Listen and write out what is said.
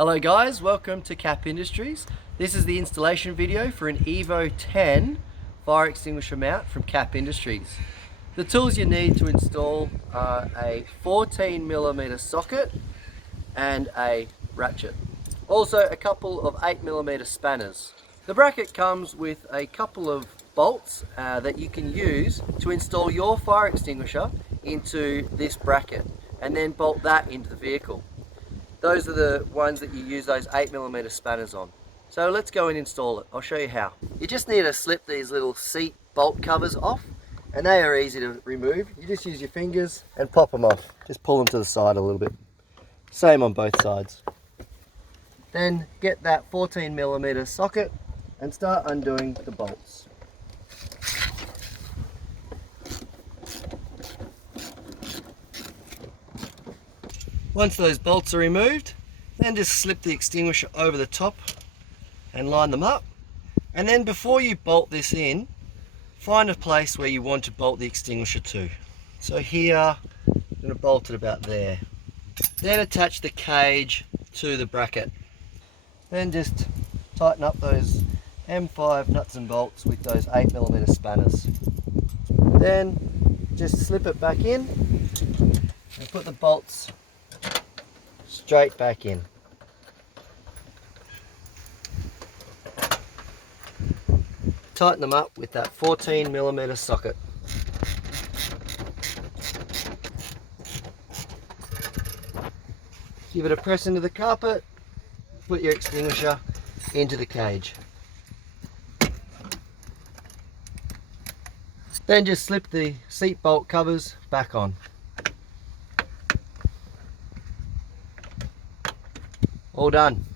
Hello guys, welcome to Kap Industries. This is the installation video for an Evo 10 fire extinguisher mount from Kap Industries. The tools you need to install are a 14mm socket and a ratchet. Also a couple of 8mm spanners. The bracket comes with a couple of bolts that you can use to install your fire extinguisher into this bracket and then bolt that into the vehicle. Those are the ones that you use those 8mm spanners on. So let's go and install it. I'll show you how. You just need to slip these little seat bolt covers off, and they are easy to remove. You just use your fingers and pop them off. Just pull them to the side a little bit. Same on both sides. Then get that 14mm socket and start undoing the bolts. Once those bolts are removed, then just slip the extinguisher over the top and line them up. And then before you bolt this in, find a place where you want to bolt the extinguisher to. So here, I'm going to bolt it about there. Then attach the cage to the bracket. Then just tighten up those M5 nuts and bolts with those 8mm spanners. Then just slip it back in and put the bolts straight back in. Tighten them up with that 14mm socket. Give it a press into the carpet, put your extinguisher into the cage. Then just slip the seat bolt covers back on. All done.